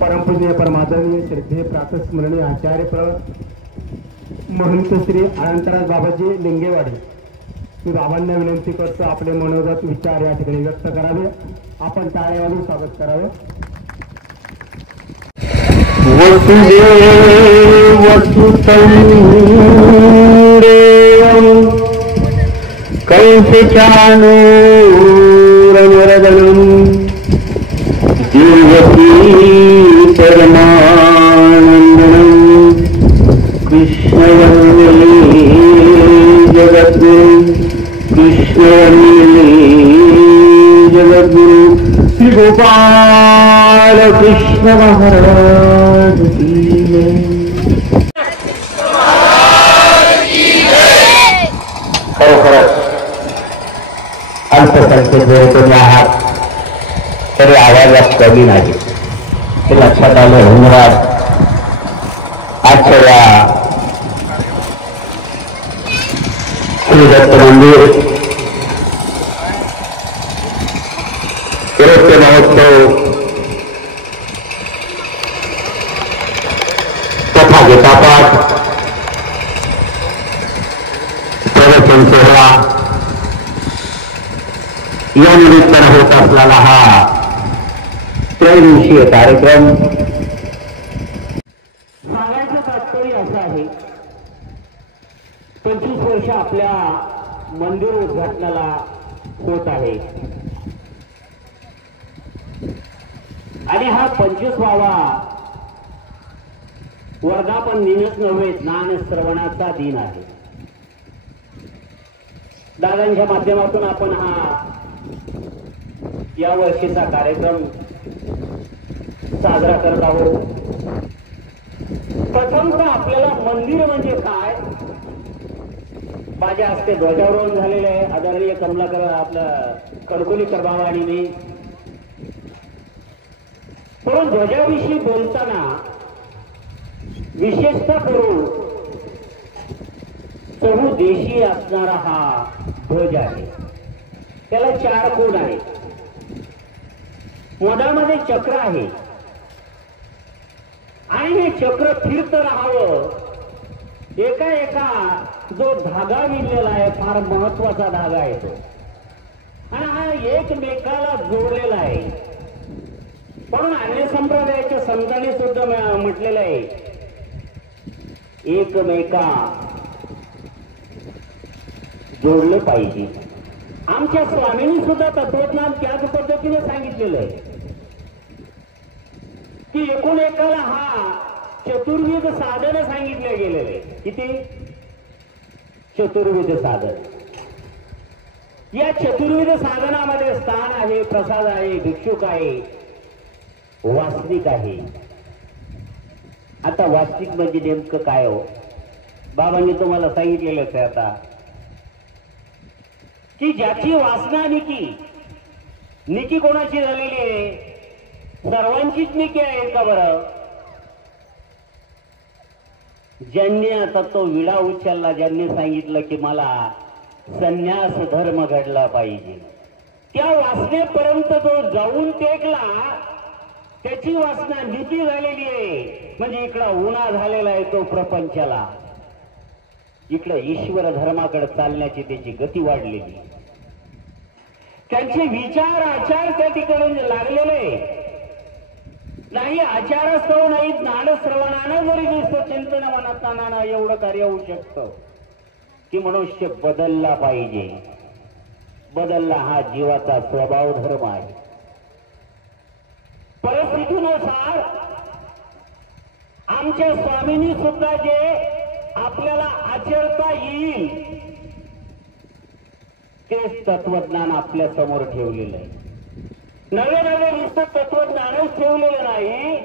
परमपूज्य परमादरणीय श्रद्धेय प्रातस्मरणीय आचार्य महंत श्री अनंतराज बाबाजी लिंगेवाडी, मी बाबांना विनंती करतो आपले मनोगत विचार या ठिकाणी व्यक्त करावे. आपण टाळ्या वाजवून स्वागत करावे. कंसचाणूरमरदनम् देवकी परमानन्दनम् कृष्णवन्दे जगद्गुरु कृष्णवन्दे जगद्गुरु श्री गोपाल कृष्ण महाराज की जय. खरोखरच अल्पसंख्यक जरी तुम्ही आहात तरी आवाजात कमी नाही हे लक्षात आलं. धन्यवाद. आजच्या या श्री दत्त मंदिर रस्ते महोत्सव तथा गीतापाठ प्रवचन सोहळा या निमित्तानं होत असलेला हा त्रैदिवसीय कार्यक्रम. सांगायचं तात्पर्य असं आहे, 25 वर्ष आपल्या मंदिर उद्घाटनाला होत आहे आणि हा 25वा वर्धापन दिनच नव्हे, ज्ञान श्रवणाचा दिन आहे. दादांच्या माध्यमातून आपण हा या वर्षीचा कार्यक्रम साजरा करत आहोत. प्रथमतः आपल्याला मंदिर म्हणजे काय माझ्या हस्ते ध्वजारोहण झालेले आहे. आदरणीय कमलाकर आपलं कडकोलीकर बाबा आणि मी. पण ध्वजाविषयी बोलताना विशेषतः करून चहुदेशी असणारा हा ध्वज आहे. त्याला 4 कोन आहेत. मधामध्ये चक्र आहे आणि हे चक्र फिरत राहावं. एका एका जो धागा विणलेला आहे फार महत्वाचा धागा आहे तो, आणि हा एकमेकाला जोडलेला आहे. म्हणून अन्य संप्रदायाच्या संतांनी सुद्धा म्हटलेलं आहे एकमेका जोडलं पाहिजे. आमच्या स्वामींनी सुद्धा तत्वज्ञान त्याच पद्धतीने सांगितलेलं आहे की एकूण एकाला हा चतुर्विध साधन सांगितले गेलेले. किती? चतुर्विध साधन. या चतुर्विध साधनामध्ये स्थान आहे, प्रसाद आहे, भिक्षुक आहे, वास्तविक आहे. आता वास्तविक म्हणजे नेमकं काय हो? बाबांनी तुम्हाला सांगितलेलंच आहे आता की ज्याची वासना निकी कोणाची झालेली आहे? सर्वांचीच निकी आहे का बरं? ज्यांनी आता तो विडा उचलला, ज्यांनी सांगितलं की मला संन्यास धर्म घडला पाहिजे, त्या वासनेपर्यंत जो जाऊन टेकला त्याची वासना निकी झालेली आहे. म्हणजे इकडं उन्हा झालेला आहे तो प्रपंचाला, इकडं ईश्वर धर्माकडे चालण्याची त्याची गती वाढलेली. त्यांचे विचार आचार त्या ठिकाणी लागलेले नाही. आचारस्तव नाही, ज्ञानश्रवणानं जरी दिसतं, चिंतन मनात आणणं एवढं कार्य होऊ शकतं की मनुष्य बदलला पाहिजे. बदलला हा जीवाचा स्वभाव धर्म आहे. परिस्थितीनुसार आमच्या स्वामींनी सुद्धा जे आपल्याला आचरता येईल तेच तत्वज्ञान आपल्या समोर ठेवलेलं आहे. नवे नवे नुसतं तत्वज्ञानच ठेवलेलं नाही,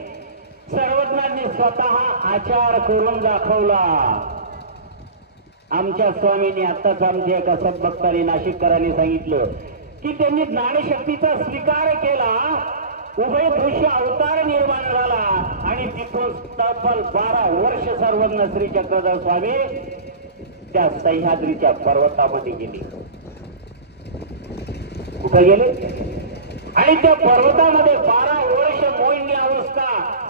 सर्वज्ञांनी स्वतः आचार करून दाखवला. आमच्या स्वामींनी आत्ताच आमच्या एका सद्भक्तांनी नाशिककरांनी सांगितलं की त्यांनी ज्ञानशक्तीचा स्वीकार केला, उभय दृश्य अवतार निर्माण झाला आणि तिथून तब्बल 12 वर्ष सर्वज्ञ श्री चक्रधर स्वामी त्या सह्याद्रीच्या पर्वतामध्ये गेले. कुठे गेले? आणि त्या पर्वतामध्ये 12 वर्ष मोहिनी अवस्था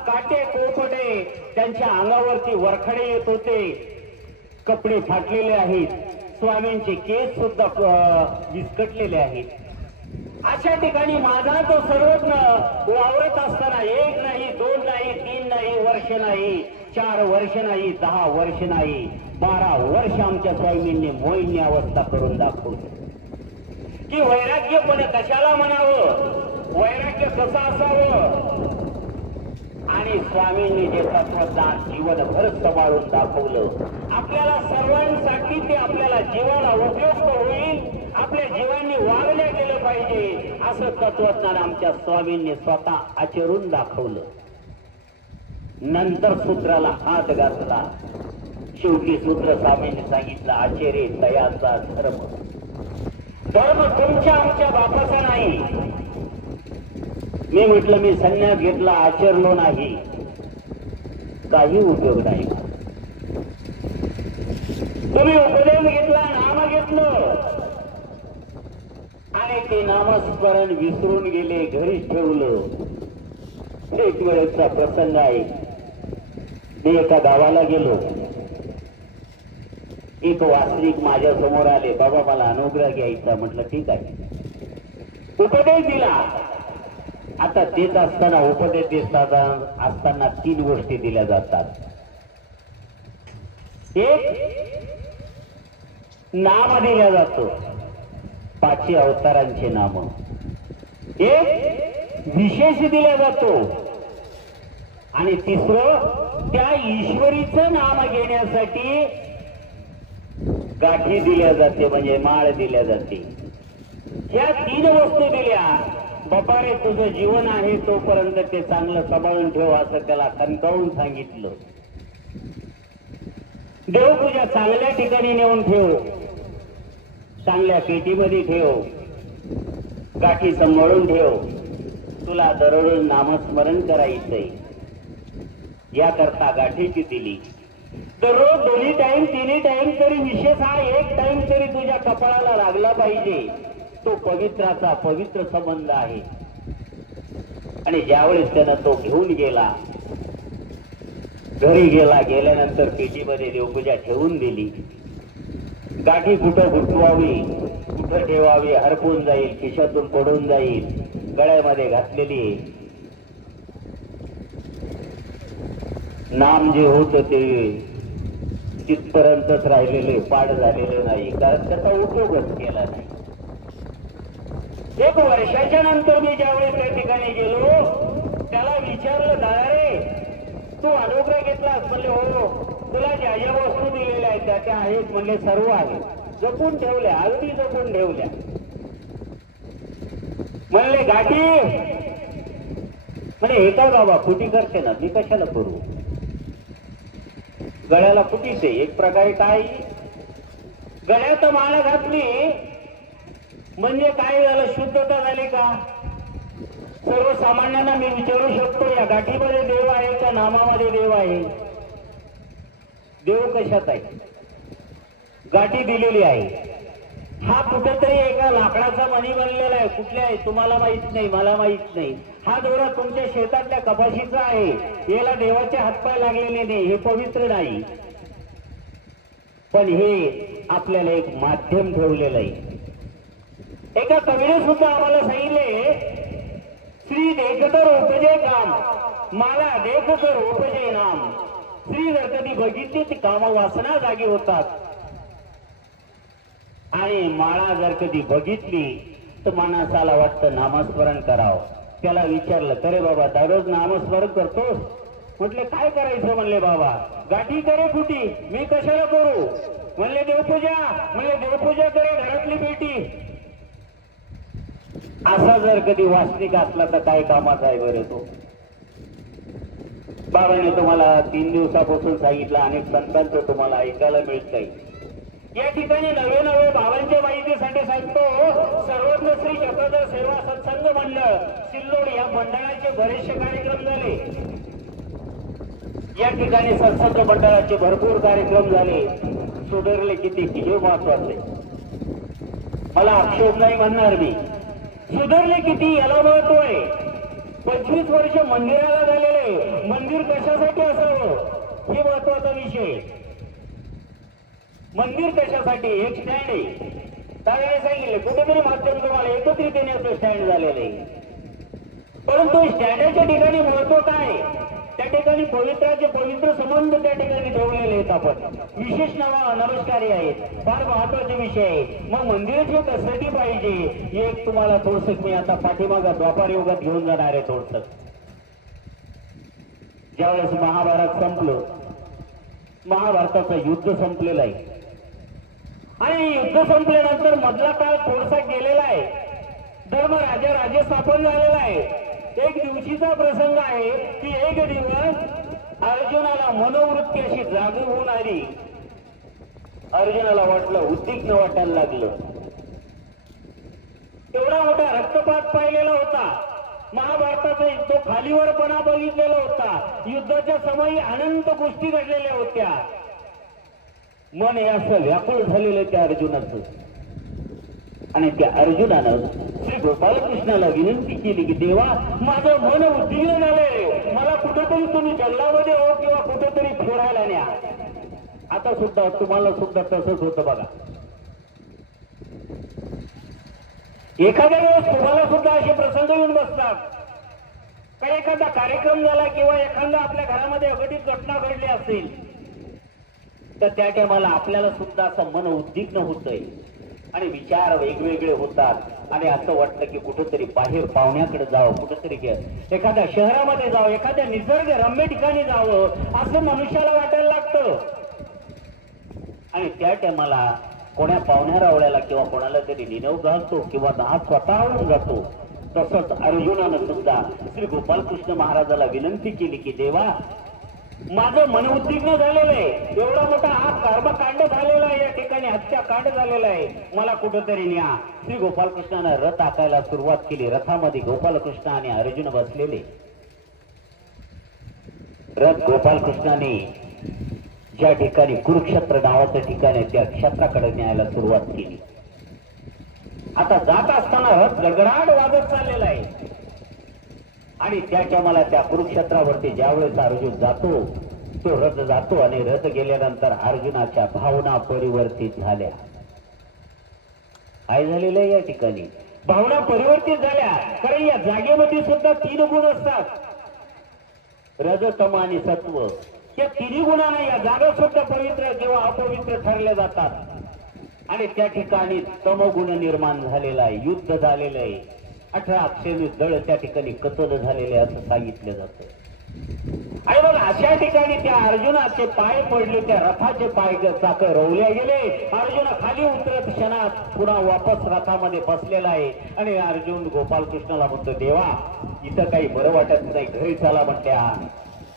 काटे कोपटे त्यांच्या अंगावरती वरखडे येत होते, कपडे फाटलेले आहेत, स्वामींचे केस सुद्धा विस्कटलेले आहेत. अशा ठिकाणी माझा तो सर्वज्ञ वावरत असताना 1 नाही 2 नाही 3 नाही वर्ष नाही 4 वर्ष नाही 10 वर्ष नाही 12 वर्ष आमच्या स्वामींनी मोहिनी अवस्था करून दाखवली की वैराग्य पण कशाला म्हणावं, वैराग्य कसं असावं. आणि स्वामींनी जे तत्वज्ञान जीवनभर सांभाळून दाखवलं, आपल्याला सर्वांसाठी ते आपल्याला जीवाला उपयुक्त होईल, आपल्या जीवांनी वागल्या गेलं पाहिजे असं तत्वज्ञान आमच्या स्वामींनी स्वतः आचरून दाखवलं. नंतर सूत्राला हात घातला. शेवटी सूत्र स्वामींनी सांगितलं, आचर्य दयाचा धर्म. धर्म तुमच्या आमच्या बापाचा नाही. मी म्हटलं मी संन्यास घेतला, आचरलो नाही, काही उपयोग नाही. तुम्ही उपदेश घेतला, नाम घेतलं आणि ते नामस्मरण विसरून गेले, घरीच ठेवलं. एक वेळेचा प्रसंग आहे. मी एका गावाला गेलो. एक वास्तविक माझ्या समोर आले, बाबा मला अनुग्रह घ्यायचा. म्हटलं ठीक आहे. उपदेश दिला. आता देत असताना उपदेश देत असताना 3 गोष्टी दिल्या जातात. एक नाम दिल्या जातो, 5 अवतारांचे नाम. एक विशेष दिला जातो आणि तिसरं त्या ईश्वरीचं नाम घेण्यासाठी गाठी दिल्या जाते, म्हणजे माळ दिल्या जाते. ह्या 3 वस्तू दिल्या. बापा रे, तुझं जीवन आहे तोपर्यंत ते चांगलं सांभाळून ठेव असं त्याला कणकावून सांगितलं. देवपूजा चांगल्या ठिकाणी नेऊन ठेव, चांगल्या पेटीमध्ये ठेव, गाठी सांभाळून ठेव. तुला दररोज नामस्मरण करायचंय, याकरता गाठीची दिली. दररोज 2 टाइम 3 टाइम तरी, विशेष हा 1 टाइम तरी तुझ्या कपाळाला लागला पाहिजे. तो पवित्राचा पवित्र संबंध आहे. आणि ज्यावेळेस त्यानं तो घेऊन गेला, घरी गेला, गेल्यानंतर पेटीमध्ये देवपूजा ठेवून दिली. गाठी कुठं गुंतवावी, कुठं ठेवावी, हरपून जाईल, खिशातून पडून जाईल, गळ्यामध्ये घातलेली. नाम जे होत ते तिथपर्यंतच राहिलेले, पाठ झालेले नाही, कारण त्याचा उपयोगच केला नाही. 1 वर्षाच्या नंतर मी ज्यावेळेस त्या ठिकाणी गेलो, त्याला विचारलं, दादा रे तू अनुग्रह घेतलास? म्हणले हो. तुला ज्या ज्या वस्तू दिलेल्या आहेत त्या त्या आहेत? म्हणले सर्व आहेत. जपून ठेवल्या, अगदी जपून ठेवल्या. म्हणले गाठी? म्हणजे हे काय बाबा, फुटी करते ना, मी कशाला करू? गळ्याला फुटीचे एक प्रकारे. काय गळ्यात माळ घातली म्हणजे काय झालं? शुद्धता झाली का? सर्वसामान्यांना मी विचारू शकतो, या गाठीमध्ये देव आहे का नामामध्ये देव आहे? देव कशात आहे? गाठी दिलेली आहे. हा कुठेतरी एका लाकडाचा मणी बनलेला आहे. कुठल्या आहे तुम्हाला माहित नाही, मला माहित नाही. हा दोरा तुमच्या शेतातल्या कपाशीचा आहे. याला देवाचे हातपाय लागलेले नाही, हे पवित्र नाही. पण हे आपल्याला एक माध्यम ठेवलेलं आहे. एका कवीने सुद्धा आम्हाला सांगितले, श्री देखतर उपजे काम, मला देखतर उपजे नाम. श्री जर कधी बघितली ती काम वासना जागी होतात, आणि माळा जर कधी बघितली तर माणसाला वाटतं नामस्मरण करावं. त्याला विचारलं, करे बाबा दररोज नामस्मरण करतोस? म्हटले काय करायचं? म्हणले बाबा गाठी करे फुटी, मी कशाला करू? म्हणले देवपूजा. म्हणले देवपूजा करे, घरातली पेटी. असा जर कधी वास्तविक असला तर काय कामाचा आहे बरं तो? बाबाने तुम्हाला 3 दिवसापासून सांगितलं, अनेक संतांचं तुम्हाला ऐकायला मिळतंय. या ठिकाणी नवे भावांच्या माहितीसाठी सांगतो, सर्वज्ञ श्री चक्रधर सेवा सत्संग मंडळ सिल्लोड या मंडळाचे बरेचसे कार्यक्रम झाले. या ठिकाणी सत्संग मंडळाचे भरपूर कार्यक्रम झाले. सुधारले किती हे महत्वाचे. मला आक्षेप नाही म्हणणार मी. सुधारले किती याला महत्व आहे, 25 वर्ष मंदिराला झालेले. मंदिर कशासाठी असावं हे महत्वाचा विषय. मंदिर कशासाठी? एक स्टँड आहे. त्यावेळेस सांगितलं कुठेतरी माध्यम तुम्हाला एकत्रित येण्याचं स्टँड झालेलं आहे. परंतु स्टँडच्या ठिकाणी महत्व काय? त्या ठिकाणी पवित्राचे पवित्र संबंध त्या ठिकाणी ठेवलेले आहेत. आपण विशेष नमस्कारी आहेत. फार महत्वाचे विषय आहे. मग मंदिराची कशासाठी पाहिजे एक तुम्हाला थोडस मी आता पाठीमागा द्वापार युगात घेऊन जाणार आहे. थोडस ज्यावेळेस महाभारत संपलं, महाभारताचं युद्ध संपलेलं आहे आणि युद्ध संपल्यानंतर मधला काळ थोडासा गेलेला आहे. धर्मराजा राज्य स्थापन झालेला आहे. एक दिवशीचा प्रसंग आहे की एक दिवस अर्जुनाला मनोवृत्ती अशी जागी होऊन आली. अर्जुनाला वाटलं, उद्विग्न वाटायला लागलं. एवढा मोठा रक्तपात पाहिलेला होता. महाभारताचा तो खालीवरपणा बघितलेला होता. युद्धाच्या समयी अनंत गोष्टी घडलेल्या होत्या. मन हे असं व्याकुळ झालेलं त्या अर्जुनाचं. आणि त्या अर्जुनानं श्री गोपालकृष्णाला विनंती केली की देवा, माझं मन उद्विग्न झालंय. मला कुठेतरी तुम्ही जंगलामध्ये हो किंवा कुठेतरी फिरायला न्या. आता सुद्धा तुम्हाला सुद्धा तसंच होतं बघा. एखाद्या वेळेस तुम्हाला सुद्धा असे प्रसंग येऊन बसतात. काही एखादा कार्यक्रम झाला किंवा एखादा आपल्या घरामध्ये अघटित घटना घडली असेल तर त्या टायमाला आपल्याला सुद्धा असं मन उद्विग्न होतंय आणि विचार वेगवेगळे होतात आणि असं वाटतं की कुठेतरी बाहेर पाहुण्याकडे जावं, कुठेतरी एखाद्या शहरामध्ये जावं, एखाद्या निसर्ग रम्य ठिकाणी जावं असं मनुष्याला वाटायला लागतं. आणि त्या टायमाला कोण्या पाहुण्या रावळ्याला किंवा कोणाला तरी निनव घालतो किंवा दहा स्वतःहून जातो. तसंच अर्जुनानं सुद्धा श्री गोपालकृष्ण महाराजाला विनंती केली की देवा, माझं मन उद्विग्न झालेलं आहे. एवढा मोठा हा कर्मकांड झालेला आहे, या ठिकाणी हत्याकांड झालेला आहे. मला कुठंतरी न्या. श्री गोपालकृष्णानं रथ आकायला सुरुवात केली. रथामध्ये गोपालकृष्ण आणि अर्जुन बसलेले. रथ गोपालकृष्णाने ज्या ठिकाणी कुरुक्षेत्र नावाचं ठिकाण आहे त्या क्षेत्राकडे न्यायला सुरुवात केली. आता जात असताना रथ गडगडाट वाजत चाललेला आहे आणि त्याच्या मला त्या कुरुक्षेत्रावरती ज्यावेळेस अर्जुन जातो तो रथ जातो आणि रथ गेल्यानंतर अर्जुनाच्या भावना परिवर्तित झाल्या. काय झालेलं आहे या ठिकाणी? भावना परिवर्तित झाल्या. कारण या जागेमध्ये सुद्धा 3 गुण असतात, रज तम आणि सत्व. त्या 3 गुणांना या जागा सुद्धा पवित्र किंवा अपवित्र ठरल्या जातात आणि त्या ठिकाणी तमगुण निर्माण झालेला आहे. युद्ध झालेलं आहे. 18 अक्षरी दळ त्या ठिकाणी कतल झालेले असं सांगितलं जातं. आणि मग अशा ठिकाणी त्या अर्जुनाचे पाय पडले, त्या रथाचे पाय चाक रोवले गेले. अर्जुन खाली उतरत क्षणात पुन्हा वापस रथामध्ये बसलेला आहे आणि अर्जुन गोपालकृष्णाला म्हणतो, देवा इथं काही बरं वाटत नाही, घरी चला म्हणत्या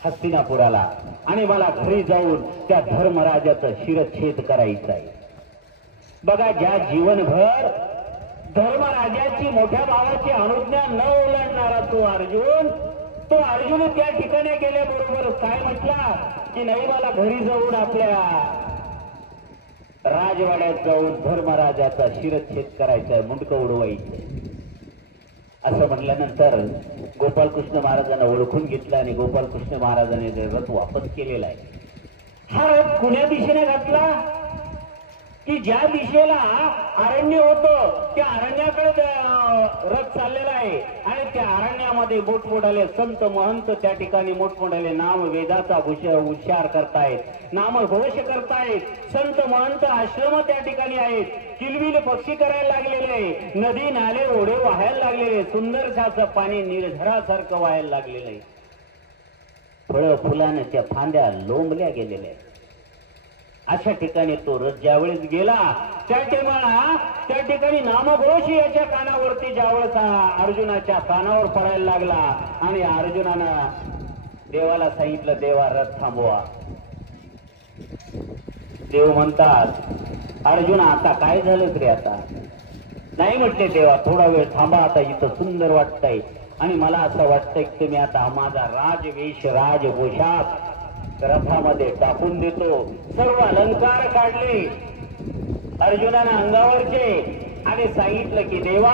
हस्तिनापुराला आणि मला घरी जाऊन त्या धर्मराजाचं शिरच्छेद करायचं आहे. बघा, ज्या जीवनभर धर्मराजाची मोठ्या भावाची अनुज्ञा न ओलांडणारा तो अर्जुन त्या ठिकाणी गेल्याबरोबर काय म्हटला की नाही, मला घरी जाऊन आपल्या राजवाड्यात जाऊन धर्मराजाचा शिरच्छेद करायचा आहे, मुंडकं उडवायचं असं म्हटल्यानंतर गोपालकृष्ण महाराजांना ओळखून घेतलं आणि गोपालकृष्ण महाराजांनी रथ वापस केलेला आहे. हा रथ कुण्या दिशेने घातला की ज्या दिशेला अरण्य होतं त्या अरण्याकडे रथ चाललेला आहे आणि त्या अरण्यामध्ये मोठमोठाले संत महंत त्या ठिकाणी मोठमोठाले नाम वेदाचा उच्चार करतायत, नामघोष करतायत. संत महंत आश्रम त्या ठिकाणी आहेत. किलबिल पक्षी करायला लागलेले आहे. नदी नाले ओढे वाहायला लागलेले. सुंदरशाचं पाणी निर्झरासारखं व्हायला लागलेलं आहे. फळं फुलाने त्या फांद्या लोंबल्या गेलेल्या आहेत. अशा ठिकाणी तो रथ ज्यावेळेस गेला त्या टायमाला त्या ठिकाणी नामघोष याच्या कानावरती ज्यावेळेस अर्जुनाच्या कानावर पडायला लागला आणि अर्जुनानं देवाला सांगितलं, देवा रथ थांबवा. देव म्हणतात, अर्जुन आता काय झालं तरी आता नाही म्हटले. देवा थोडा वेळ थांबा, आता इथं सुंदर वाटतंय आणि मला असं वाटतंय की तुम्ही आता माझा राजवेश राजपोशाख रथामध्ये टाकून देतो. सर्व अलंकार काढले अर्जुनानं अंगावरचे आणि सांगितलं की देवा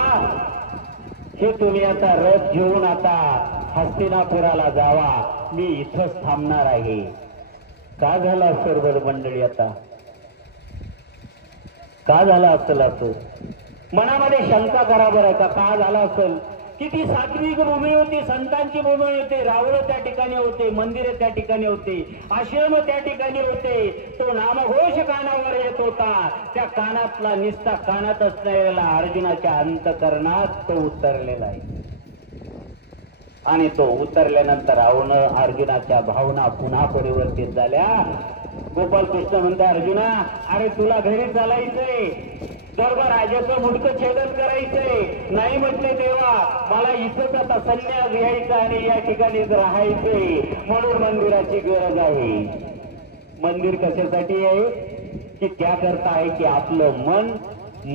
हे तुम्ही आता रथ घेऊन आता हस्तिनापुराला जावा, मी इथंच थांबणार आहे. का झाला सर्व मंडळी आता? का झाला असेल असं? मनामध्ये शंका करा बरं का झाला असेल? किती सात्विक भूमी होती, संतांची भूमी होती, रावळ त्या ठिकाणी होते, मंदिरे त्या ठिकाणी होते, आश्रम त्या ठिकाणी होते. तो नामघोष कानावर येत होता. त्या कानातला निस्ता कानात असलेला अर्जुनाच्या अंतकरणात तो उतरलेला आहे. आणि तो उतरल्यानंतर अर्जुनाच्या भावना पुन्हा परिवर्तित झाल्या. गोपाल कृष्ण म्हणते, अर्जुना अरे तुला घरी चालायचंय, राजाचं मुंडकं छेदन करायचंय. नाही म्हटले तेव्हा मला इथंच आता संन्यास घ्यायचा आणि या ठिकाणीच राहायचंय. म्हणून मंदिराची गरज आहे. मंदिर कशासाठी आहे? की त्याकरता आहे की आपलं मन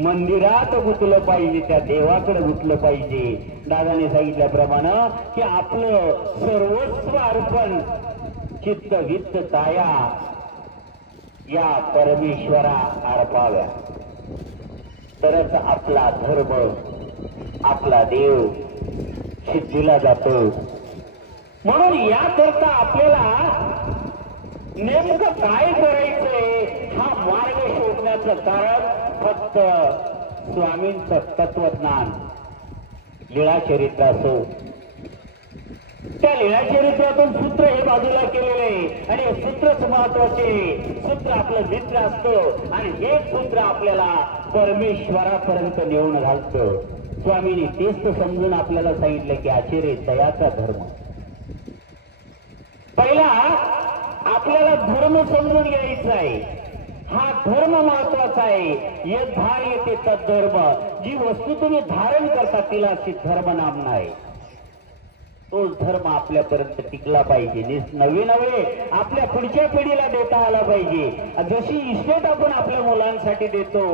मंदिरात गुंतलं पाहिजे, त्या देवाकडे गुंतलं पाहिजे. दादाने सांगितल्याप्रमाणे की आपलं सर्वस्व अर्पण चित्त वित्त काया या परमेश्वरा अर्पाव्या, तरच आपला धर्म आपला देव सिद्धीला जातो. म्हणून याकरता आपल्याला नेमकं काय करायचंय हा मार्ग शोधण्याचं कारण फक्त स्वामींचं तत्वज्ञान. लीळाचरित्र असो, त्या लीळाचरित्रातून सूत्र हे बाजूला केलेले आणि हे सूत्रच महत्वाचे. सूत्र आपलं मित्र असतं आणि हे सूत्र आपल्याला परमेश्वरापर्यंत नेऊन घालतं. स्वामींनी तेच समजून आपल्याला सांगितलं की आचर्य दयाचा धर्म. पहिला आपल्याला धर्म समजून घ्यायचा आहे. हा धर्म महत्वाचा आहे. यद धार्यते तद धर्म. जी वस्तू तुम्ही धारण करता तिला धर्म नाम नाही. तो धर्म आपल्यापर्यंत टिकला पाहिजे. नवे आपल्या पुढच्या पिढीला देता आला पाहिजे. जशी इस्टेट आपण आपल्या मुलांसाठी देतो,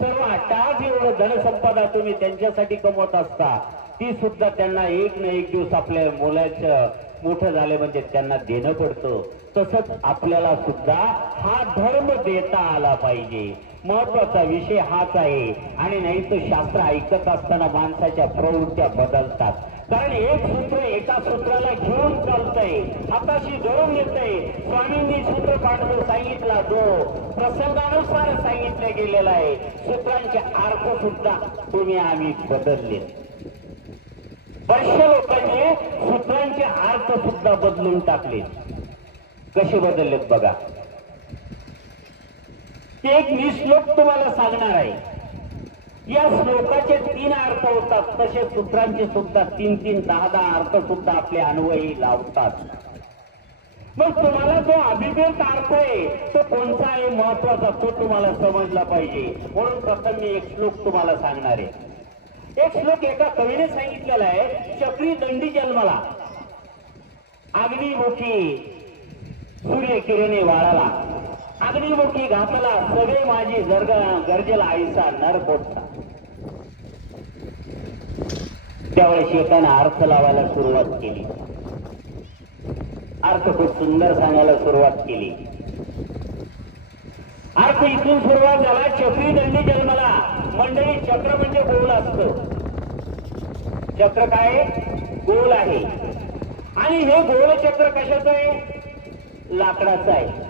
सर्व टाक एवढं धनसंपदा तुम्ही त्यांच्यासाठी कमवत असता, ती सुद्धा त्यांना एक ना एक दिवस आपल्या मुलाचं मोठं झाले म्हणजे त्यांना देणं पडतं. तसंच आपल्याला सुद्धा हा धर्म देता आला पाहिजे. महत्वाचा विषय हाच आहे. आणि नाही तर शास्त्र ऐकत असताना माणसाच्या प्रवृत्त्या बदलतात. कारण एक सूत्र एका सूत्राला घेऊन चालतंय, हाताशी धरून येतंय. स्वामींनी सूत्र पाठवून सांगितला, जो प्रसंगानुसार सांगितलं गेलेला आहे. सूत्रांचे अर्थ सुद्धा तुम्ही आम्ही बदलले. बऱ्याचशा लोकांनी सूत्रांचे अर्थ सुद्धा बदलून टाकले. कसे बदललेत बघा. एक निश्लोक तुम्हाला सांगणार आहे. या श्लोकाचे 3 अर्थ होतात, तसे सूत्रांचे सुद्धा 3-3, 10-10 अर्थ सुद्धा आपले अन्वयी लावतात. मग तुम्हाला जो अभिप्रेत अर्थ आहे तो कोणता आहे महत्वाचा, तो तुम्हाला समजला पाहिजे. म्हणून प्रथम मी एक श्लोक तुम्हाला सांगणार आहे. एक श्लोक एका कवीने सांगितलेला आहे. चक्री दंडी जन्मला, अग्निमुखी सूर्य किरणे वाळाला, अग्निमुखी घातला सगळे माझी गरजेला आईसा नर पोटता. त्यावेळेस एकाने अर्थ लावायला सुरुवात केली. अर्थ खूप सुंदर सांगायला सुरुवात केली. अर्थ इथून सुरुवात झाला. चक्री दंडी जन्मला. मंडळी, चक्र म्हणजे गोल असतं. चक्र काय? गोल आहे. आणि हे गोल चक्र कशाचं आहे? लाकडाचं आहे.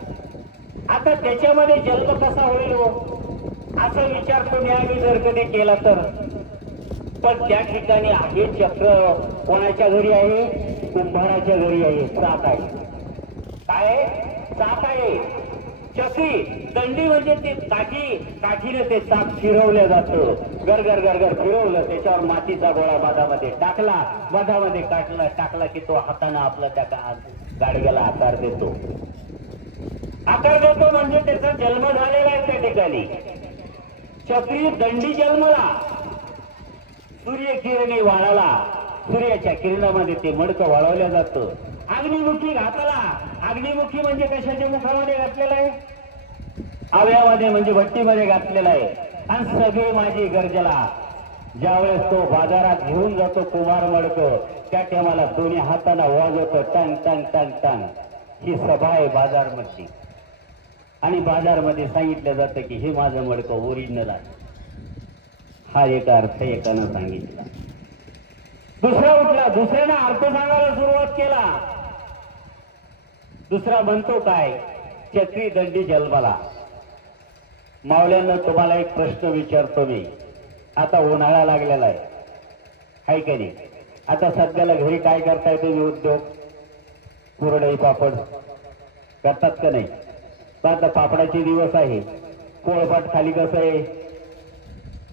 आता त्याच्यामध्ये जन्म कसा होईल हो, असा विचार तुम्ही आम्ही जर कधी केला तर. पण त्या ठिकाणी हे चक्र कोणाच्या घरी आहे? कुंभाराच्या घरी आहे. चाक आहे. काय? चाक आहे. चक्री दंडी म्हणजे ती काठीने ते चाक फिरवलं जातं. गरगर गरगर फिरवलं, त्याच्यावर मातीचा गोळा बाधामध्ये टाकला, बाधामध्ये टाकला की तो हाताने आपला त्या गाडग्याला आकार देतो. आकार देतो म्हणजे त्याचा जन्म झालेला आहे त्या ठिकाणी. चक्री दंडी जन्मला, सूर्य किरणी वाळाला. सूर्याच्या किरणामध्ये ते मडकं वाळवलं जातं. अग्निमुखी घातला. अग्निमुखी म्हणजे कशाच्या मुखामध्ये घातलेला आहे? आव्यामध्ये म्हणजे भट्टीमध्ये घातलेला आहे. आणि सगळे माझी गरजेला. ज्यावेळेस तो बाजारात घेऊन जातो कुमार मडकं, त्या टायमाला दोन्ही हाताला वाजवतो टंग टंग टंग टंग. ही सभा आहे बाजारमध्ये. आणि बाजारमध्ये सांगितलं जातं की हे माझं मडकं ओरिजिनल आहे. हा एक अर्थ एकानं सांगितला. दुसरा उठला, दुसऱ्यानं अर्थ सांगायला सुरुवात केला. दुसरा म्हणतो काय, चक्री दंडी जन्माला. मावळ्यांना तुम्हाला एक प्रश्न विचारतो मी. आता उन्हाळा लागलेला आहे का नाही? आता सध्याला घरी काय करताय तुम्ही? उद्योग, कुरडई पापड करतात का नाही? पण आता पापडाचे दिवस आहे. पोळपाट खाली कसं आहे?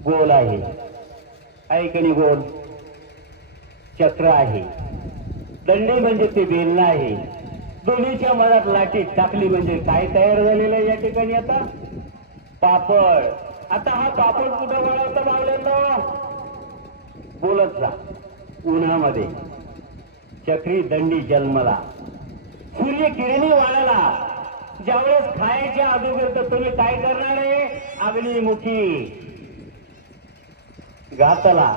गोल आहे का नाही? गोल चक्र आहे. दंडी म्हणजे ते बेलणं आहे. दोन्हीच्या मधात लाठी टाकली म्हणजे काय तयार झालेलं आहे या ठिकाणी? आता पापड. आता हा पापड कुठं बनवता मावळ्यांना? बोलत जा. उन्हामध्ये चक्री दंडी जन्मला, सूर्य किरणी वाळाला. ज्यावेळेस खायच्या अगोदर तर तुम्ही काय करणार आहे? अग्निमुखी घातला,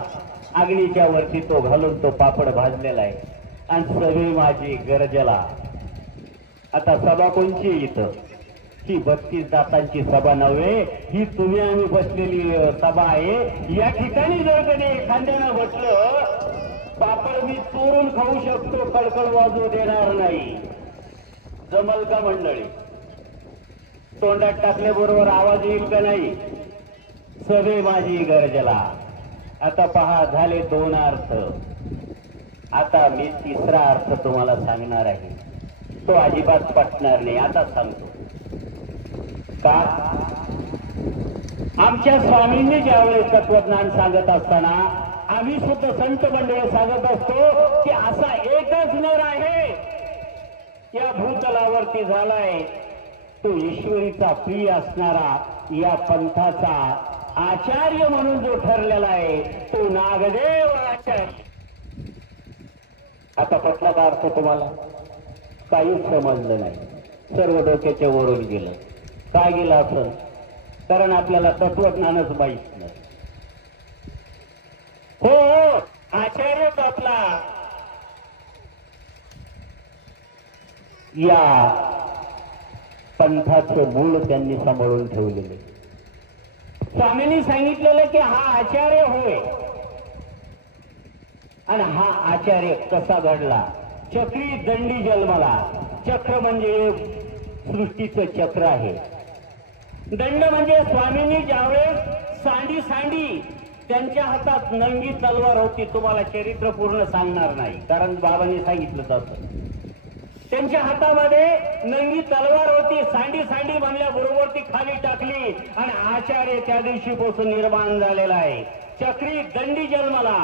अग्नीच्या वरती तो घालून तो पापड भाजलेला आहे. आणि सवे माझी गरजला. आता सभा कोणची इथं? ही 32 दातांची सभा नव्हे, ही तुम्ही आम्ही बसलेली सभा आहे. या ठिकाणी जर कधी एखाद्यानं बसलं, पापड मी चोरून खाऊ शकतो, कडकड वाजू देणार नाही. जमल का मंडळी? तोंडात टाकल्याबरोबर आवाज येईल का नाही? सवे माझी गरजला. आता पहा, झाले 2 अर्थ. आता मी 3रा अर्थ तुम्हाला सांगणार आहे. तो अजिबात पटणार नाही. आता सांगतो का? आमच्या स्वामींनी ज्यावेळेस तत्वज्ञान सांगत असताना आम्ही सुद्धा संत मंडळी सांगत असतो की असा एकच नर आहे या भूतलावरती झालाय, तो ईश्वरीचा प्रिय असणारा, या पंथाचा आचार्य म्हणून जो ठरलेला आहे, तो नागदेव आचार्य. आता पटला का अर्थ तुम्हाला? काहीच समजलं नाही. सर्व डोक्याच्या वरून गेलं. काय गेलं असं? कारण आपल्याला तत्वज्ञानच माहीत नाही. हो, आचार्यच आपला या पंथाचं मूळ त्यांनी सांभाळून ठेवलेले. स्वामींनी सांगितलेलं की हा आचार्य होय. आणि हा आचार्य कसा घडला? चक्री दंडी जन्मला. चक्र म्हणजे सृष्टीचं चक्र आहे. दंड म्हणजे स्वामींनी ज्यावेळेस सांडी त्यांच्या हातात नंगी तलवार होती. तुम्हाला चरित्र पूर्ण सांगणार नाही, कारण बाबांनी सांगितलं तसं. त्यांच्या हातामध्ये नंगी तलवार होती. सांडी म्हणल्याबरोबर ती खाली टाकली आणि आचार्य त्या दिवशीपासून निर्माण झालेला आहे. चक्री दंडी जन्मला.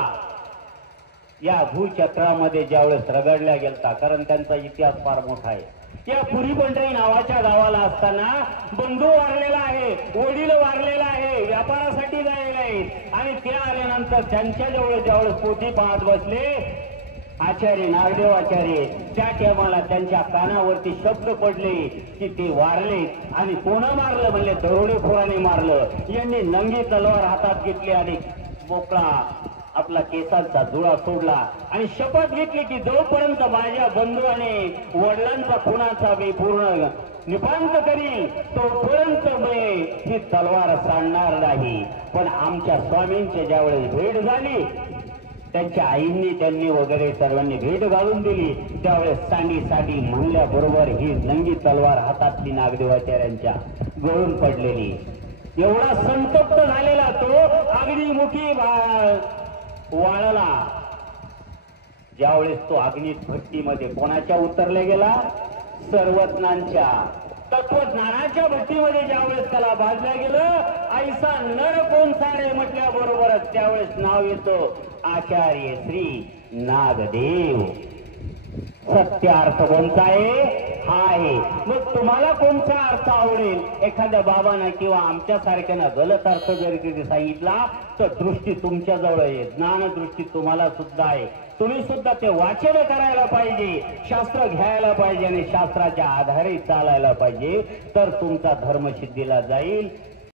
या भूचक्रामध्ये ज्यावेळेस रगडल्या गेलता, कारण त्यांचा इतिहास फार मोठा आहे. या पुरी पंढरी नावाच्या गावाला असताना बंधू वारलेला आहे, वडील वारलेला आहे, व्यापारासाठी जायला आहे. आणि ते आल्यानंतर त्यांच्या जवळ ज्यावेळेस पोथी पाहत बसले आचार्य नागदेव आचार्य, त्या टायमाला त्यांच्या कानावरती शब्द पडले की ते वारले. आणि कोणं मारलं म्हणले? दरोडेखोराने मारलं. यांनी नंगी तलवार हातात घेतली आणि मोकळा आपला केसांचा जुळा सोडला आणि शपथ घेतली की जोपर्यंत माझ्या बंधू आणि वडिलांचा खुनाचा मी पूर्ण निपांत करील, तोपर्यंत मी ही तलवार सांडणार नाही. पण आमच्या स्वामींची ज्यावेळेस भेट झाली, त्यांच्या आईंनी त्यांनी वगैरे सर्वांनी भेट घालून दिली, त्यावेळेस सांडी म्हणल्याबरोबर ही नंगी तलवार हातातली नागदेवाचार्यांच्या गळून पडलेली. एवढा संतप्त झालेला तो अग्निमुखी वाळला. ज्यावेळेस तो अग्नित भट्टीमध्ये कोणाच्या उतरले गेला? सर्वज्ञांच्या तत्वज्ञानाच्या भट्टीमध्ये ज्यावेळेस त्याला भाजलं गेलं, ऐसा नर कोण सारे म्हटल्याबरोबरच त्यावेळेस नाव येतो आचार्य श्री नागदेव. सत्य अर्थ कोणता आहे? हा आहे. मग तुम्हाला कोणता अर्थ आवडेल? एखाद्या बाबांना किंवा आमच्या सारख्यानं गलत अर्थ जरी कधी सांगितला तर दृष्टी तुमच्या जवळ आहे, ज्ञान दृष्टी तुम्हाला सुद्धा आहे. तुम्ही सुद्धा ते वाचन करायला पाहिजे, शास्त्र घ्यायला पाहिजे आणि शास्त्राच्या आधारे चालायला पाहिजे, तर तुमचा धर्म सिद्धीला जाईल.